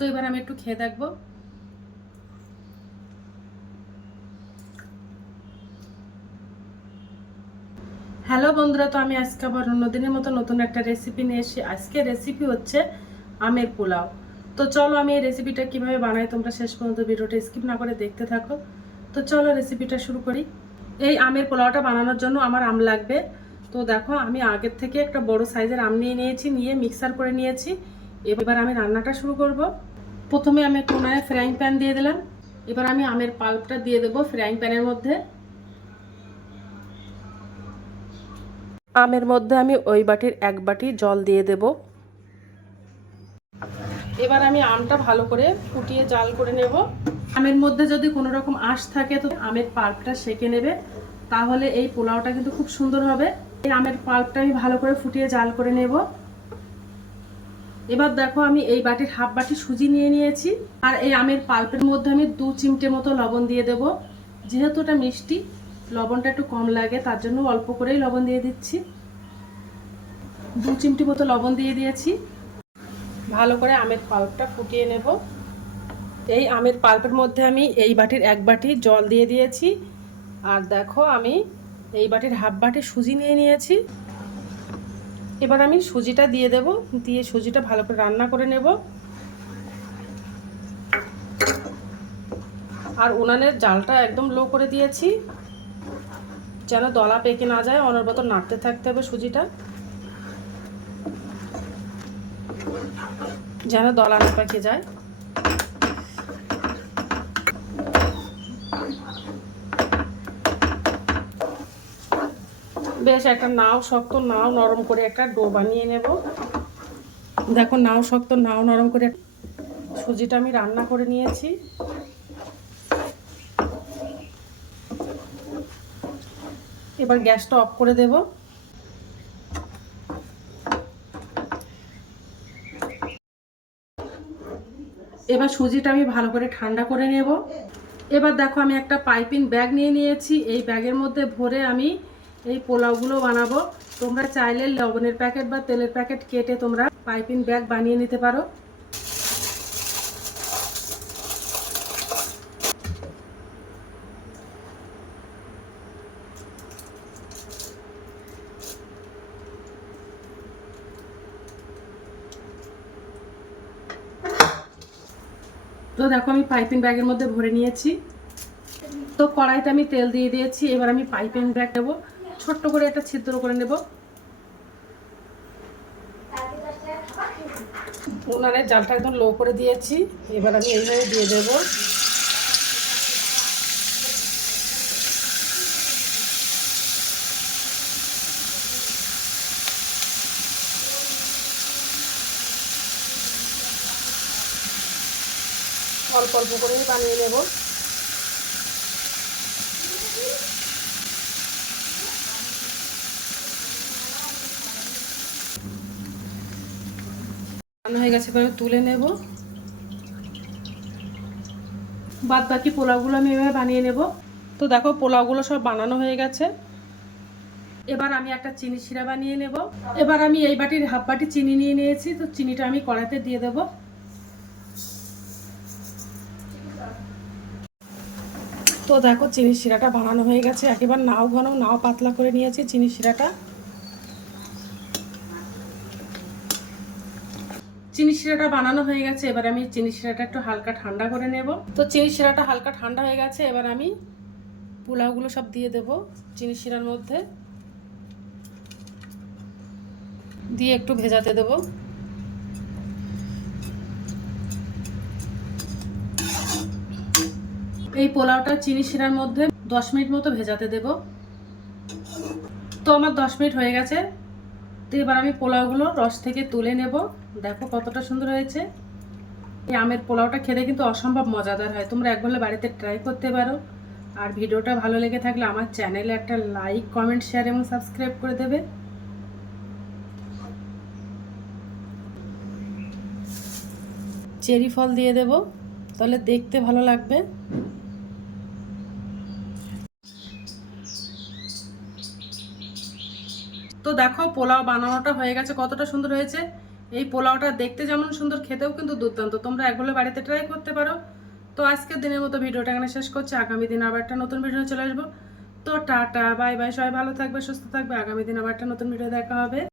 তো এবার আমি একটু খেয়ে দেখবো। হ্যালো বন্ধুরা, তো আমি আজকে আবার অন্যদিনের মতো নতুন একটা রেসিপি নিয়ে এসেছি। আজকে রেসিপি হচ্ছে আমের পোলাও। তো চলো আমি এই রেসিপিটা কিভাবে বানাই তোমরা শেষ পর্যন্ত ভিডিওটা স্কিপ না করে দেখতে থাকো। তো চলো রেসিপিটা শুরু করি। এই আমের পোলাওটা বানানোর জন্য আমার আম লাগবে। তো দেখো আমি আগের থেকে একটা বড় সাইজের আম নিয়েছি, নিয়ে মিক্সার করে নিয়েছি। এবার আমি রান্নাটা শুরু করব। প্রথমে আমি একটা উনানে ফ্রাইং প্যান দিয়ে দিলাম। এবার আমি আমের পাল্পটা দিয়ে দেবো ফ্রাইং প্যানের মধ্যে। আমের মধ্যে আমি ওই বাটির 1 বাটি জল দিয়ে দেব। এবার আমি আমটা ভালো করে ফুটিয়ে জাল করে নেব। আমের মধ্যে যদি কোনো রকম আঁশ থাকে তো আমের পাল্পটা সেঁকে নেবে, তাহলে এই পোলাওটা কিন্তু খুব সুন্দর হবে। এই আমের পাল্পটা আমি ভালো করে ফুটিয়ে জাল করে নেব। এবার দেখো আমি এই বাটির হাফ বাটি সুজি নিয়ে নিয়েছি, আর এই আমের পাল্পের মধ্যে আমি 2 চিমটে মতো লবণ দিয়ে দেব। যেহেতু এটা মিষ্টি, লবণটা একটু কম লাগে, তার জন্য অল্প করেই লবণ দিয়ে দিচ্ছি। 2 চিমটি মতো লবণ দিয়ে দিয়েছি। ভালো করে আমের পাল্পটা ফুটিয়ে নেব। এই আমের পাল্পের মধ্যে আমি এই বাটির 1 বাটি জল দিয়ে দিয়েছি, আর দেখো আমি এই বাটির হাফ বাটি সুজি নিয়ে নিয়েছি। এবার আমি সুজিটা দিয়ে দেব, দিয়ে সুজিটা ভালো করে রান্না করে নেব। আর উনানের জালটা একদম লো করে দিয়েছি, যেন দলা পেকে না যায়। অনবরত নাড়তে থাকতে হবে সুজিটা, যেন দলা না পেকে যায়। বেশ একটা নাও শক্ত নাও নরম করে একটা ডো বানিয়ে নেব। দেখো নাও শক্ত নাও নরম করে সুজিটা আমি রান্না করে নিয়েছি। এবার গ্যাসটা অফ করে দেব। এবার সুজিটা আমি ভালো করে ঠান্ডা করে নেব। এবার দেখো আমি একটা পাইপিং ব্যাগ নিয়ে নিয়েছি। এই ব্যাগের মধ্যে ভরে আমি এই পোলাওগুলো বানাবো। তোমরা চাইলে লবণের প্যাকেট বা তেলের প্যাকেট কেটে তোমরা পাইপিং ব্যাগ বানিয়ে নিতে পারো। তো দেখো আমি পাইপিং ব্যাগের মধ্যে ভরে নিয়েছি। তো কড়াইতে আমি তেল দিয়ে দিয়েছি। এবার আমি পাইপিং ব্যাগ নেব, ছোট্ট করে একটা ছিদ্র করে নেব। উনানের জালটা একদম লো করে দিয়েছি। এবার আমি এইভাবে দিয়ে দেব। অল্প অল্প করেই বানিয়ে নেব। রান্না হয়ে গেছে, এবার তুলে নেব। বাদ বাকি পোলাওগুলো আমি এভাবে বানিয়ে নেব। তো দেখো পোলাওগুলো সব বানানো হয়ে গেছে। এবার আমি একটা চিনি শিরা বানিয়ে নেব। এবার আমি এই বাটির হাফ বাটি চিনি নিয়ে নিয়েছি। তো চিনিটা আমি কড়াইতে দিয়ে দেব। তো দেখো চিনি শিরাটা বানানো হয়ে গেছে। একেবারে নাও ঘন নাও পাতলা করে নিয়েছি চিনি শিরাটা। চিনি শিরাটা বানানো হয়ে গেছে। এবার আমি চিনি শিরাটা একটু হালকা ঠান্ডা করে নেব। তো চিনি শিরাটা হালকা ঠান্ডা হয়ে গেছে। এবার আমি পোলাওগুলো সব দিয়ে দেব চিনি শিরার মধ্যে, দিয়ে একটু ভেজাতে দেব। এই পোলাওটা চিনি শিরার মধ্যে 10 মিনিট মতো ভেজাতে দেব। তো আমার 10 মিনিট হয়ে গেছে। তো এবার আমি পোলাওগুলো রস থেকে তুলে নেব। দেখো কতটা সুন্দর হয়েছে। এই আমের পোলাওটা খেতে কিন্তু অসম্ভব মজাদার হয়। তোমরা একবার বাড়িতে ট্রাই করতে পারো। আর ভিডিওটা ভালো লেগে থাকলে আমার চ্যানেলে একটা লাইক, কমেন্ট, শেয়ার এবং সাবস্ক্রাইব করে দেবে। চেরি ফল দিয়ে দেব, তাহলে দেখতে ভালো লাগবে। তো দেখো পোলাও বানানোটা হয়ে গেছে, কতটা সুন্দর হয়েছে। এই পোলাওটা দেখতে যেমন সুন্দর, খেতেও কিন্তু দুর্দান্ত। তোমরা একবার বাড়িতে ট্রাই করতে পারো। তো আজকের দিনের মতো ভিডিওটা এখানে শেষ করছি। আগামী দিন আবার একটা নতুন ভিডিও চলে আসবো। তো টাটা, বাই বাই, সবাই ভালো থাকবে, সুস্থ থাকবে। আগামী দিন আবার একটা নতুন ভিডিও দেখা হবে।